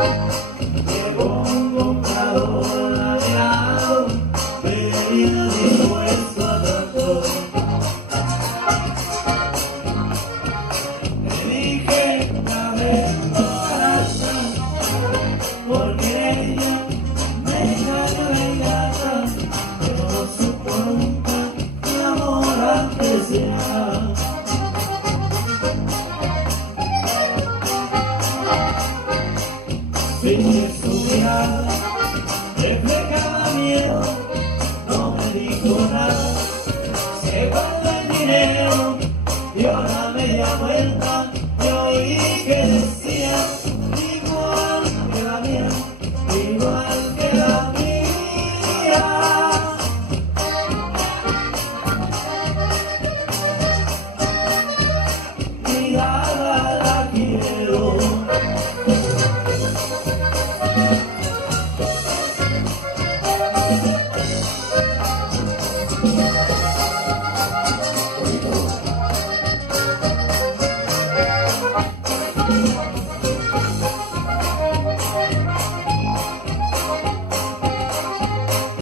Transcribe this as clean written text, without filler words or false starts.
Llegó un comprador ladeado, venía dispuesto a tanto. Le dije, dame barata, porque ella me engañó la ingrata, que no soporta el amor artesanal. En su mirada reflejaba miedo.